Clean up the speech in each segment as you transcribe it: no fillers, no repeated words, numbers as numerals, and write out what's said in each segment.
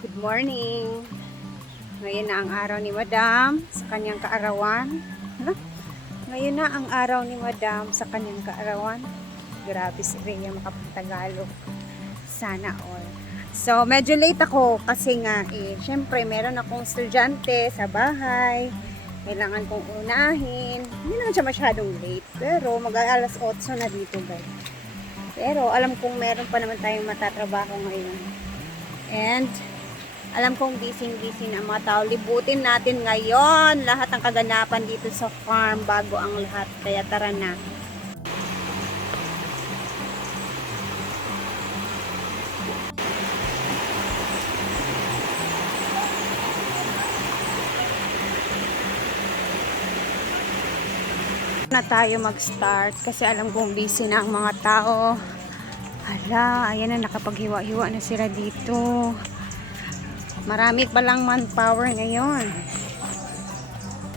Good morning. Ngayon na ang araw ni Madam sa kanyang kaarawan. Hala? Ngayon na ang araw ni Madam sa kanyang kaarawan. Grabe si Rhea makapagtagalog. Sana all. So, medyo late ako kasi nga syempre meron akong estudyante sa bahay. Kailangan kong unahin. Hindi naman siya masyadong late. Pero mag-alas 8 na dito guys. Pero alam kong meron pa naman tayong matatrabaho ngayon. And alam kong busy-busy na ang mga tao. Libutin natin ngayon lahat ng kaganapan dito sa farm bago ang lahat. Kaya tara na. Na tayo mag-start kasi alam kong busy na ang mga tao. Hala, ayan na, nakapaghiwa-hiwa na sila dito. Marami pa lang manpower ngayon.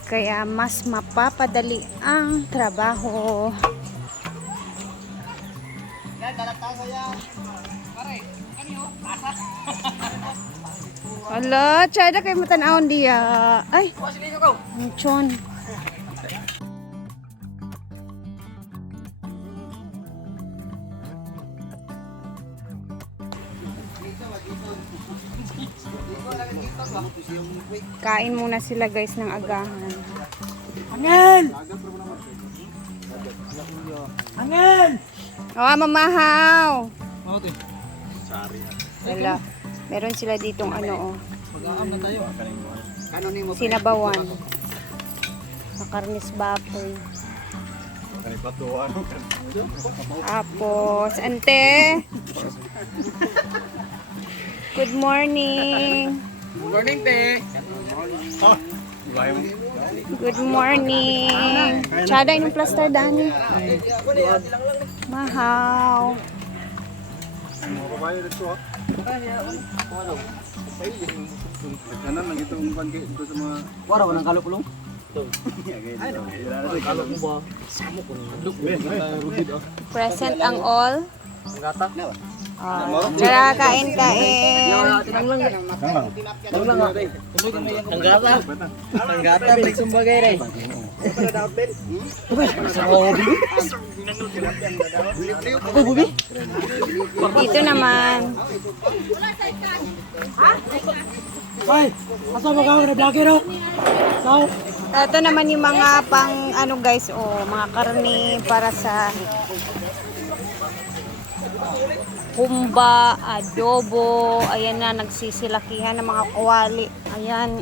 Kaya mas mapapadali ang trabaho. Hala, tsada kayo matanawon diya. Ay, muchon. Kain muna sila guys ng agahan. Angel! Angel! Oh, mamahaw. Sorry. Wala. Meron sila ditong ano oh. Mag-aam na tayo. Sinabawan. Sa karnis baboy. Tapos, ante. Good morning. Good morning, te. Good morning. Tsada yung plaster dani. Mahaw. Kanan lang itong bangke dito sa mga... Wala, walang kalupulong? Kalop mo ba? Samo ko. Present ang all. Ang gata? Tara, kain. Tinang lang. Tinang lang. Ang gata. Ang gata, may sumbagay rin. Dito naman. Ay, asa mo ka na vlogger oh? Sao? Ito naman yung mga pang ano guys, mga karne para sa humba, adobo. Ayan na, nagsisilakihan ng mga kawali. Ayan,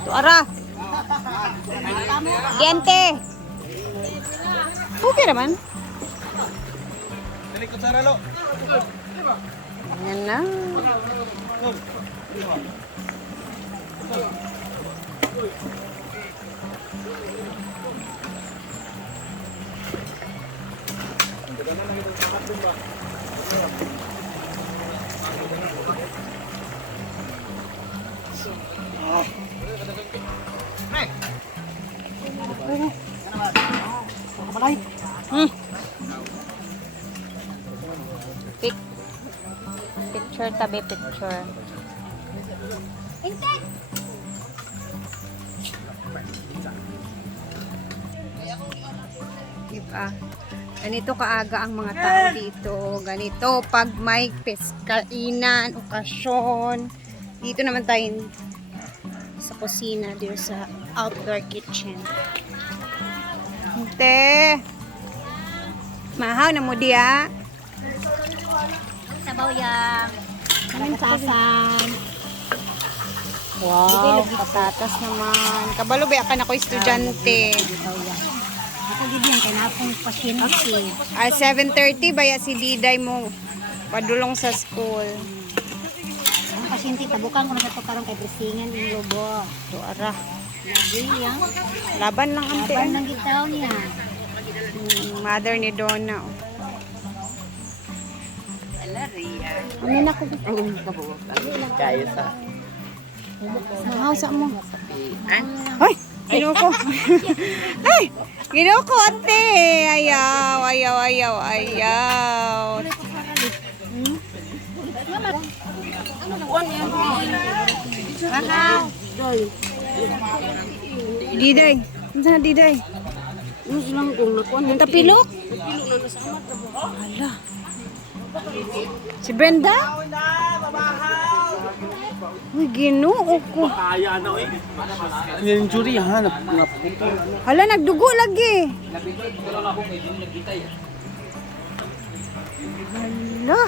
Ito, ara. Gente. Okay naman. Talikod sa ralo. Ayan na. Picture, tabi picture. Diba? Ganito kaaga ang mga tao dito. Ganito pag may kainan, okasyon. Dito naman tayo sa kusina, dito sa outdoor kitchen. Ante! Mahaw na mo diya. Sabaw yang Patasan. Wow, patatas naman. Kabalo ba akan ako estudyante. ako gid yan kay na akong pasyente. 7:30 baya si Diday mo padulong sa school. Ang pasyente tabukan ko na sa to karon kay brisingan ing lobo. To ara. Lagi yang Laban lang ante. laban ng gitaw niya. Mother ni Donna. Ano na ko? Kaya sa... Mahawsa mo. Ay! Ginoo ko. Ay! Ginoo ko, ate! Ayaw, ayaw, ayaw, ayaw. Diday. Ano na Diday? Ilang kung nakuan. Ang tapilok? Hala. Si Brenda? Uy, ginoo ko. Yung jury, ha? Hala, nagdugo lagi. Hala.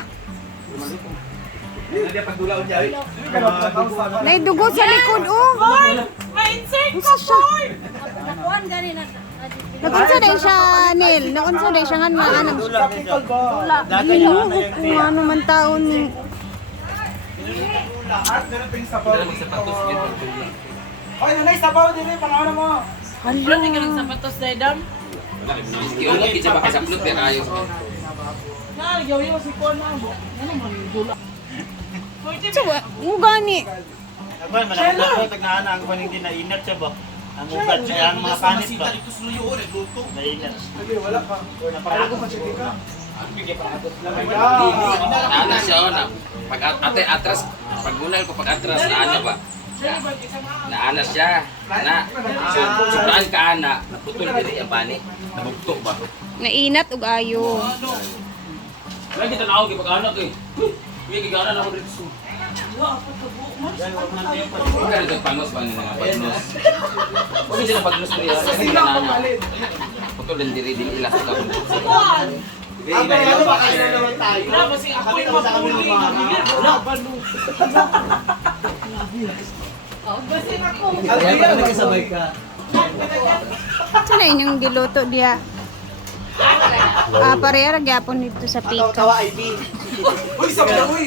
May dugo sa likod, oh. Unsa siya? Nakunsa din siya, Neil. Nakunsa din siya nga na anang. Ginoo ko kung ano man taon ni. Hoy, nanay, sabaw din eh, pangalan mo. Hala. Iungot kita pakai sablot ya kayo. Na, yaw si Kon na mo. Ano man, dula. So, mo gani. Agwan, malaki ko, tagnaan ang kuning din na inert siya ba? Ang ugat siya, ang mga panit ba? Na-inert. Sige, wala ka. Napakago ka sige ka. Naana siya na. Pag ate atras, pag gunal ko pag atras naana ba? Naana siya. Na. Sudan ka ana, naputol diri ang bani. Nabugto ba? Nainat ug ayo. Wala kita naog pag anak eh. Kuya gigana na ko dito. Wala dito panos ba ni nga panos. Wala dito panos diri. Kasi naana. Putol din diri ilas ka. Ano ba kayo naman tayo? Ako yung mapuli. Wala, balo. Kaya pa nagkasabay ka. Sa na inyong giluto diya. Pareha gyapon dito sa pika. Tawa ID. Uy, sabi na, uy.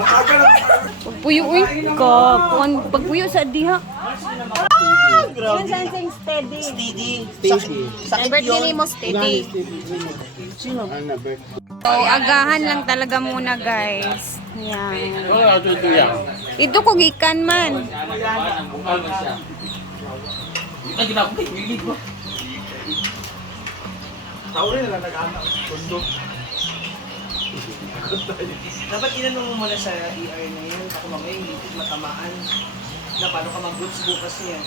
Makaga na. Pagpuyo uy ka. Pagpuyo sa diha. Yan sa sing steady. Steady. Ang birthday mo steady. Sino? So, agahan lang talaga muna guys. Yan. Oh, ito yan. Ito ko gikan man. Kita ginako kay Willie ko. Tao rin na nag-anak. Tondo. Dapat inanong mo muna sa ER na yun. Ako mamaya hindi matamaan. Na paano ka mag-goods bukas niya.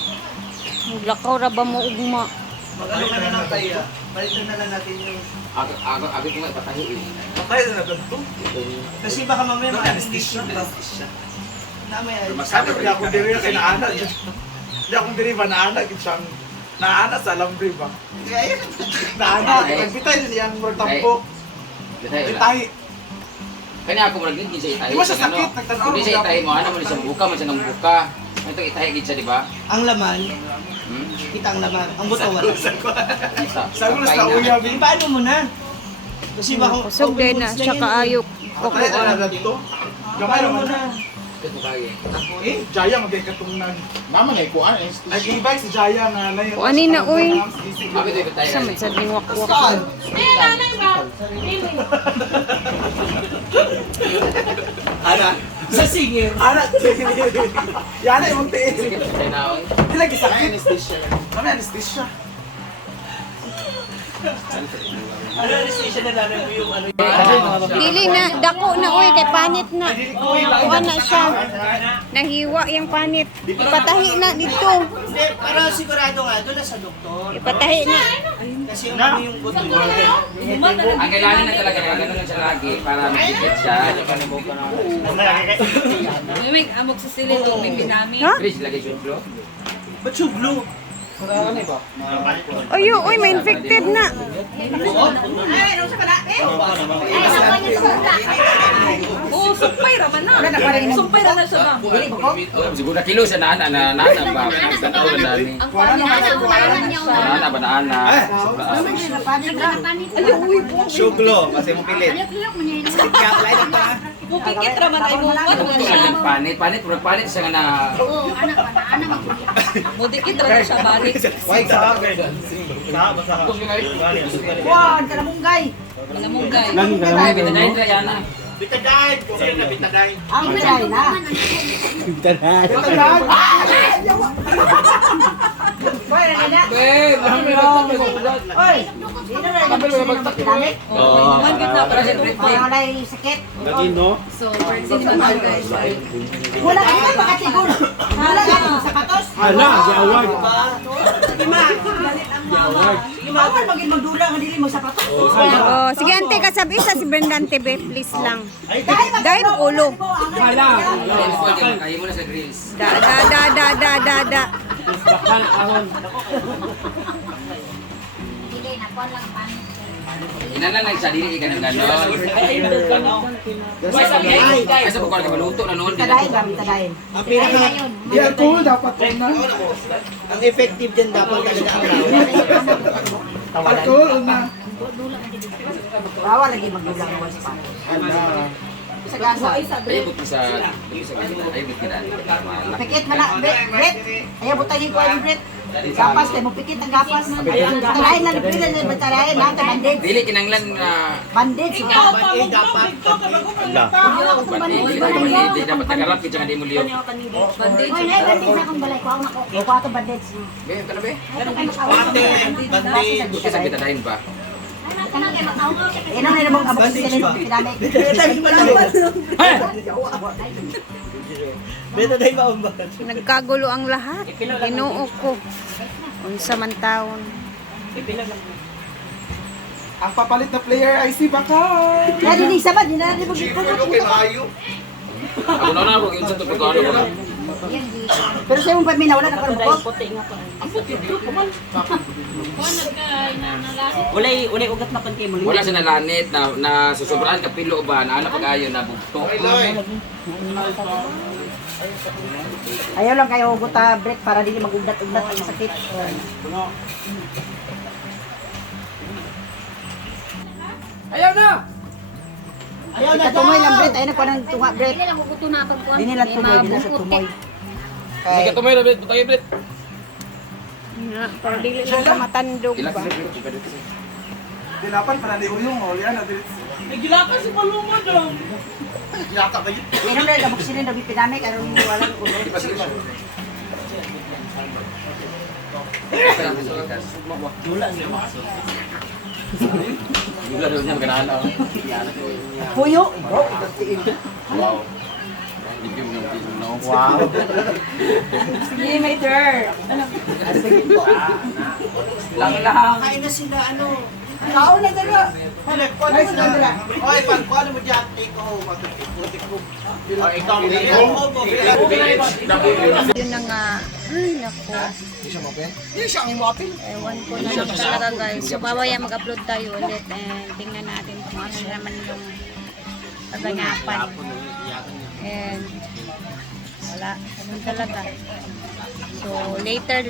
Maglakaw ra ba mo ugma? Mag-ano ka na lang tayo. Balitan na lang natin yung... Ako ko ipatahi eh. Patay na nagganto. Kasi baka mamaya ma-anesthesia. Namay Sabi ko, di ako diri na kinaanak. Di ako diri ba naanak? Siyang naanak sa alambre ba? Naanak. Nagbitay na siyang mortampo. Bitay. Kanya ako murag din siya itahi. Di ba siya sakit? Nagtanaw. Hindi siya itahi mo, ano mo siya buka, man siya ng buka. Ito itahi gid siya, di ba? Ang laman, Hmm? kita ang laman. Ang buto wala. Sabi mo sa uya, Di paano mo na? Kasi baka... Kusog din na siya kaayok. patay na nagganto. Gamay Paano mo naman na. na? Ito kayo. Eh, Jaya magkakatong nag... Naman ay kuan eh. Nag-e-bike si Jaya na na yun. O, ani na, uy. Abi ito itahi. Sa man sa diwak-wak. Ana. Sa singir. Ana. Yan na yung tiis. Itahi na ako. Hindi lagi sakit. Kami anesthesia. Ano anesthesia na namin mo yung ano Dili na, dako na uy, kay panit na. Kuha na siya. Nahiwa yung panit. Ipatahi na dito. Hindi, pero sigurado nga, doon na sa doktor. Ipatahi na. Kasi yung ano yung buto niya. Ang kailangan na talaga, ganun lang siya lagi para makikit siya. May amok sa silid o may binami. Ha? Chris, lagay siya bro. Ba't yung blue? Uy, uy, may infected na. Oo, sumpay raman na. Sumpay raman siya ba? Siguro na kilo sa nana ba? Ganaw na dami. Ang pangalan niya. Nana ba nana? Suglo, kasi mo pilit. Mupikit raman ay mo. Ano nga siya? Panit, panit siya nga na. Mudikit raman siya balik. Wait, sa akin. Tapos nga Malamunggay. Ay, bitanayin na yan na. Bitadahin! Kung sino na bitadahin? Ang biday na. Oy, dito na lang yung pinamit. Man gid na para sa Parang wala yung sakit. So, birthday naman guys. Wala ka naman pakatigol. Wala ka naman sapatos. Hala, gawag! Bawal maging magdula nga dili mo sapatos. Oh, sige ante kasab isa si Brendan TV please lang. Dahil ulo. Hindi mo pwede, kaya mo na sa grills. Da. Dili na kon lang pan. Inanan lang sa dili ka ng ganon. Ay, sa bukal ka maluto na noon. Tadayin ba, tadayin. Ang pinaka... Di alcohol dapat ko na. Ang effective din dapat talaga ang alcohol na. Bawal lagi magdula nga sa sapatos. Sa gasa. Ay, buti sa... Ay, buti na. Pikit man na, Brett. Ayaw butagin ko ang Brett. Gapas kayo mo pikit ang gapas. Tarahin na lipilan na ba tarahin na bandage. Dili kinanglan na... Bandage. Dapat. Hindi dapat nagarap kita nga di mo liyo. Oy, may bandage na akong balay ko. Ako ko ato bandage. Be, kana be? Bandage. Buti sa bitadahin pa. Ino na namang abot sa nito pinamit. Nagkagulo ang lahat. Ginoo ko. Unsa man taon. Ang papalit na player ay si Bakay. Kaya di sabad, di na rin mag-ipon. Ako na ako, yun sa tupag ano ba? Pero sa'yo mong paminaw wala na karubok. Ulay ugat na pantay mo. Wala siya nalanit na susobraan ka pilo ba na anak pag-ayo na bugto. Ayaw lang kayo huguta break para di mag-ugdat-ugdat ang sakit. Ayaw na! Katumoy lang break, ayaw na ko ng tunga break. Dili lang guguto na pagkuan. Di nila tumoy, di na sa tumoy. Hindi ka tumayo na bit, tayo bit. Na, pero dili lang sa matandog ba. Dilapan para di uyong o yan. Nagilakas si Paloma daw. Yata ba yun? Ayaw na labok sila na bipinamik, aron walang ulo. Gula daw niya kanana. Puyo. Wow. Hindi mo nang piso na. Wow. Sige, may turn. Lang. Kain na sila ano. Kao na dala. Kuha sila. Oy, paano mo dyan? Take home. Putik ko. O, ikaw mo. Yun na nga. Ay, naku. Hindi siya ang imapin. Ewan ko na lang talaga guys. So, babaya mag-upload tayo ulit and tingnan natin kung ano naman yung kaganapan. And wala. Ganun talaga. So, later.